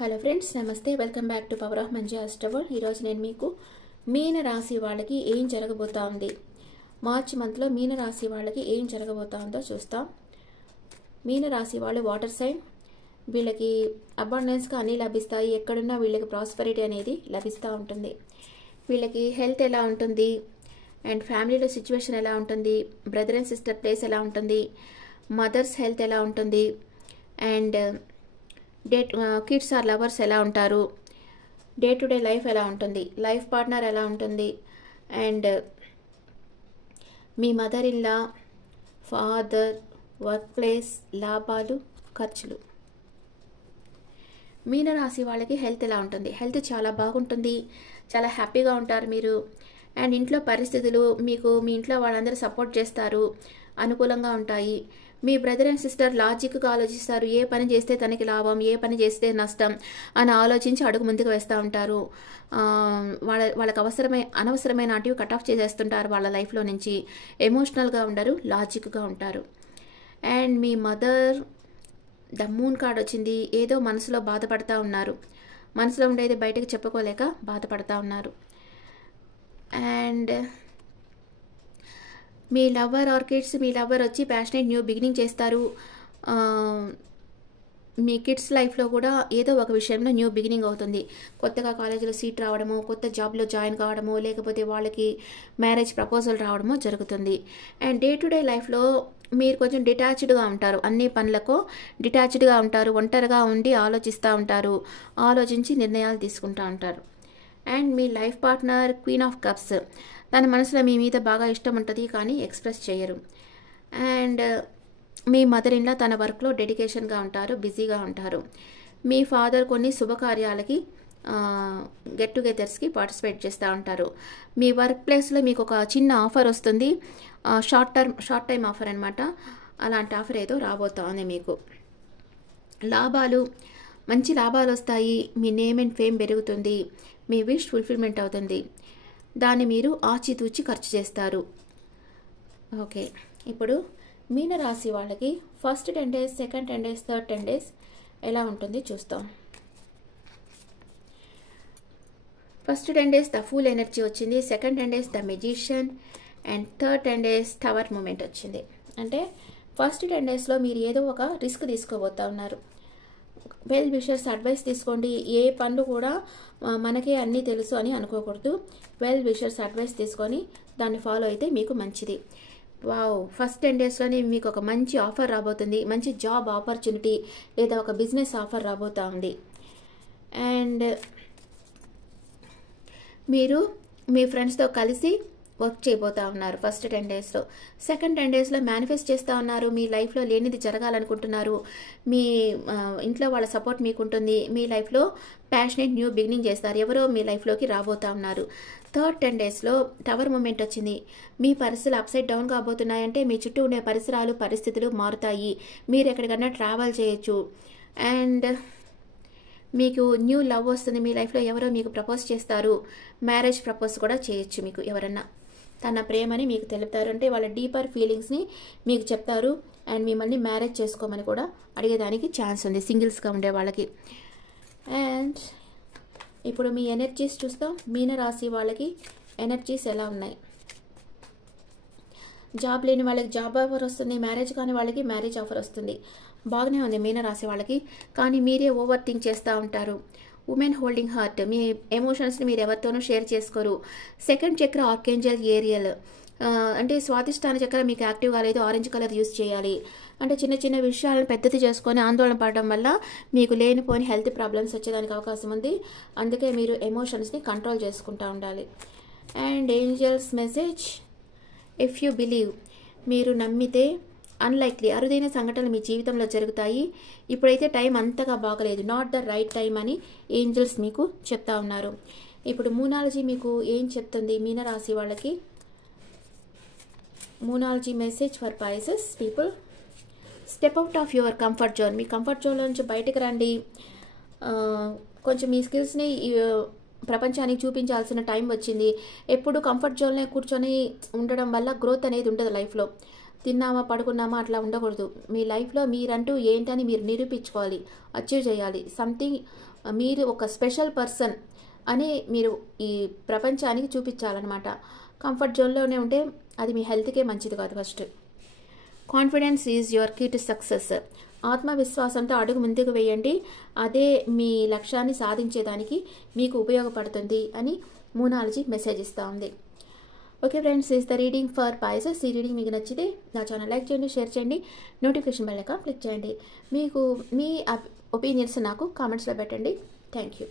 Hello friends, నమస్తే. Welcome back to power of మంచి అష్టవల్. ఈరోజు నేను మీకు మీన రాశి వాళ్ళకి ఏం జరగబోతా ఉంది, మార్చి మంత్లో మీన రాశి వాళ్ళకి ఏం జరగబోతా ఉందో చూస్తాం. మీన రాశి వాళ్ళు వాటర్ సైన్. వీళ్ళకి అబాండెన్స్గా అన్నీ లభిస్తాయి. ఎక్కడున్నా వీళ్ళకి ప్రాస్పరిటీ అనేది లభిస్తూ ఉంటుంది. వీళ్ళకి హెల్త్ ఎలా ఉంటుంది అండ్ ఫ్యామిలీలో సిచ్యువేషన్ ఎలా ఉంటుంది, బ్రదర్ అండ్ సిస్టర్ ప్లేస్ ఎలా ఉంటుంది, మదర్స్ హెల్త్ ఎలా ఉంటుంది అండ్ కిడ్స్ ఆర్ లవర్స్ ఎలా ఉంటారు, డే టు డే లైఫ్ ఎలా ఉంటుంది, లైఫ్ పార్ట్నర్ ఎలా ఉంటుంది and me mother in law, father, work place, లాభాలు, ఖర్చులు. మీనరాశి వాళ్ళకి హెల్త్ ఎలా ఉంటుంది? హెల్త్ చాలా బాగుంటుంది, చాలా హ్యాపీగా ఉంటారు మీరు. అండ్ ఇంట్లో పరిస్థితులు మీకు మీ ఇంట్లో వాళ్ళందరూ సపోర్ట్ చేస్తారు, అనుకూలంగా ఉంటాయి. మీ బ్రదర్ అండ్ సిస్టర్ లాజిక్గా ఆలోచిస్తారు. ఏ పని చేస్తే తనకి లాభం, ఏ పని చేస్తే నష్టం అని ఆలోచించి అడుగు ముందుకు వేస్తూ ఉంటారు. వాళ్ళకి అనవసరమైన అటువి కట్ ఆఫ్ చేసేస్తుంటారు వాళ్ళ లైఫ్లో నుంచి. ఎమోషనల్గా ఉండరు, లాజిక్గా ఉంటారు. And me mother the moon card వచ్చింది. ఏదో మనసులో బాధపడతా ఉన్నారు, మనసులో ఉండేది బయటకు చెప్పుకోలేక బాధపడతా ఉన్నారు. And me lover are kids, me lover వచ్చి ప్యాషనేట్ న్యూ బిగినింగ్ చేస్తారు. మీ కిడ్స్ లైఫ్లో కూడా ఏదో ఒక విషయంలో న్యూ బిగినింగ్ అవుతుంది. కొత్తగా కాలేజీలో సీట్ రావడము, కొత్త జాబ్లో జాయిన్ కావడము, లేకపోతే వాళ్ళకి మ్యారేజ్ ప్రపోజల్ రావడము జరుగుతుంది. అండ్ డే టు డే లైఫ్లో మీరు కొంచెం డిటాచ్డ్గా ఉంటారు, అన్ని పనులకు డిటాచ్డ్గా ఉంటారు, ఒంటరిగా ఉండి ఆలోచిస్తూ ఉంటారు, ఆలోచించి నిర్ణయాలు తీసుకుంటూ ఉంటారు. And me life partner queen of cups. తన మనసులో మీ మీద బాగా ఇష్టం ఉంటుంది కానీ ఎక్స్ప్రెస్ చేయరు. అండ్ మీ మదర్ ఇన్లా తన వర్క్లో డెడికేషన్గా ఉంటారు, బిజీగా ఉంటారు. మీ ఫాదర్ కొన్ని శుభకార్యాలకి గెట్ టుగెదర్స్కి పార్టిసిపేట్ చేస్తూ ఉంటారు. మీ వర్క్ ప్లేస్లో మీకు ఒక చిన్న ఆఫర్ వస్తుంది, షార్ట్ టైం ఆఫర్ అనమాట. అలాంటి ఆఫర్ ఏదో రాబోతోంది మీకు. లాభాలు, మంచి లాభాలు వస్తాయి. మీ నేమ్ అండ్ ఫేమ్ పెరుగుతుంది, మీ విష్ ఫుల్ఫిల్మెంట్ అవుతుంది. దాన్ని మీరు ఆచితూచి ఖర్చు చేస్తారు. ఓకే, ఇప్పుడు మీనరాశి వాళ్ళకి first 10 days, second 10 days, third 10 days ఎలా ఉంటుంది చూస్తాం. First 10 days the full energy వచ్చింది, second 10 days the magician and third 10 days tower moment వచ్చింది. అంటే ఫస్ట్ 10 daysలో మీరు ఏదో ఒక రిస్క్ తీసుకోబోతా ఉన్నారు. వెల్ విషర్స్ అడ్వైస్ తీసుకోండి. ఏ పనులు కూడా మనకే అన్నీ తెలుసు అని అనుకోకూడదు. వెల్ విషర్స్ అడ్వైస్ తీసుకొని దాన్ని ఫాలో అయితే మీకు మంచిది. వావ్, ఫస్ట్ 10 daysలోనే మీకు ఒక మంచి ఆఫర్ రాబోతుంది. మంచి జాబ్ ఆపర్చునిటీ లేదా ఒక బిజినెస్ ఆఫర్ రాబోతా ఉంది. అండ్ మీరు మీ ఫ్రెండ్స్తో కలిసి వర్క్ చేయబోతా ఉన్నారు ఫస్ట్ 10 daysలో. సెకండ్ 10 daysలో మేనిఫెస్ట్ చేస్తూ ఉన్నారు. మీ లైఫ్లో లేనిది జరగాలనుకుంటున్నారు. మీ ఇంట్లో వాళ్ళ సపోర్ట్ మీకు ఉంటుంది. మీ లైఫ్లో ప్యాషనేట్ న్యూ బిగినింగ్ చేస్తారు. ఎవరో మీ లైఫ్లోకి రాబోతా ఉన్నారు. థర్డ్ 10 daysలో టవర్ మూమెంట్ వచ్చింది. మీ పరిస్థితులు అప్సైడ్ డౌన్ కాబోతున్నాయంటే మీ చుట్టూ ఉండే పరిస్థితులు మారుతాయి. మీరు ఎక్కడికన్నా ట్రావెల్ చేయొచ్చు. అండ్ మీకు న్యూ లవ్ వస్తుంది. మీ లైఫ్లో ఎవరో మీకు ప్రపోజ్ చేస్తారు. మ్యారేజ్ ప్రపోజ్ కూడా చేయొచ్చు. మీకు ఎవరన్నా తన ప్రేమని మీకు తెలుపుతారు, అంటే వాళ్ళ డీపర్ ఫీలింగ్స్ని మీకు చెప్తారు. అండ్ మిమ్మల్ని మ్యారేజ్ చేసుకోమని కూడా అడిగేదానికి ఛాన్స్ ఉంది సింగిల్స్గా ఉండే వాళ్ళకి. అండ్ ఇప్పుడు మీ ఎనర్జీస్ చూస్తాం. మీనరాశి వాళ్ళకి ఎనర్జీస్ ఎలా ఉన్నాయి? జాబ్ లేని వాళ్ళకి జాబ్ ఆఫర్ వస్తుంది, మ్యారేజ్ కాని వాళ్ళకి మ్యారేజ్ ఆఫర్ వస్తుంది. బాగానే ఉంది మీనరాశి వాళ్ళకి. కానీ మీరే ఓవర్ థింక్ చేస్తూ ఉంటారు. Women holding heart. మీ ఎమోషన్స్ని మీరు ఎవరితోనూ షేర్ చేసుకోరు. సెకండ్ చక్ర ఆర్కేంజల్ ఏరియల్, అంటే స్వాదిష్టాన చక్ర మీకు యాక్టివ్ కాలేదు. ఆరెంజ్ కలర్ యూస్ చేయాలి. అంటే చిన్న చిన్న విషయాలను పెద్దది చేసుకొని ఆందోళన పడడం వల్ల మీకు లేనిపోని హెల్త్ ప్రాబ్లమ్స్ వచ్చేదానికి అవకాశం ఉంది. అందుకే మీరు ఎమోషన్స్ని కంట్రోల్ చేసుకుంటూ ఉండాలి. And angels message, if you believe, మీరు నమ్మితే అన్లైక్లీ అరుదైన సంఘటనలు మీ జీవితంలో జరుగుతాయి. ఇప్పుడైతే టైం అంతగా బాగలేదు, నాట్ ద రైట్ టైం అని ఏంజల్స్ మీకు చెప్తా ఉన్నారు. ఇప్పుడు మూనాలజీ మీకు ఏం చెప్తుంది మీనరాశి వాళ్ళకి? Moonology message for Pisces people, step out of your comfort zone. Me comfort జోన్లో నుంచి బయటకు రండి. కొంచెం మీ స్కిల్స్ని ప్రపంచానికి చూపించాల్సిన టైం వచ్చింది. ఎప్పుడు కంఫర్ట్ జోన్లో కూర్చొని ఉండడం వల్ల గ్రోత్ అనేది ఉండదు లైఫ్లో. తిన్నామా పడుకున్నామా అట్లా ఉండకూడదు. మీ లైఫ్లో మీరంటూ ఏంటని మీరు నిరూపించుకోవాలి, అచీవ్ చేయాలి. సంథింగ్ మీరు ఒక స్పెషల్ పర్సన్ అని మీరు ఈ ప్రపంచానికి చూపించాలన్నమాట. కంఫర్ట్ జోన్లోనే ఉంటే అది మీ హెల్త్కే మంచిది కాదు. First confidence is your key to success. ఆత్మవిశ్వాసంతో అడుగు ముందుకు వేయండి, అదే మీ లక్ష్యాన్ని సాధించేదానికి మీకు ఉపయోగపడుతుంది అని మూనాలజీ మెసేజ్ ఇస్తూ ఉంది. Okay friends, is the reading for Pisces. ఈ రీడింగ్ మీకు నచ్చితే నా ఛానల్ లైక్ చేయండి, షేర్ చేయండి, నోటిఫికేషన్ బెల్ ఐకాన్ క్లిక్ చేయండి. మీకు మీ ఒపీనియన్స్ నాకు కామెంట్స్లో పెట్టండి. Thank you.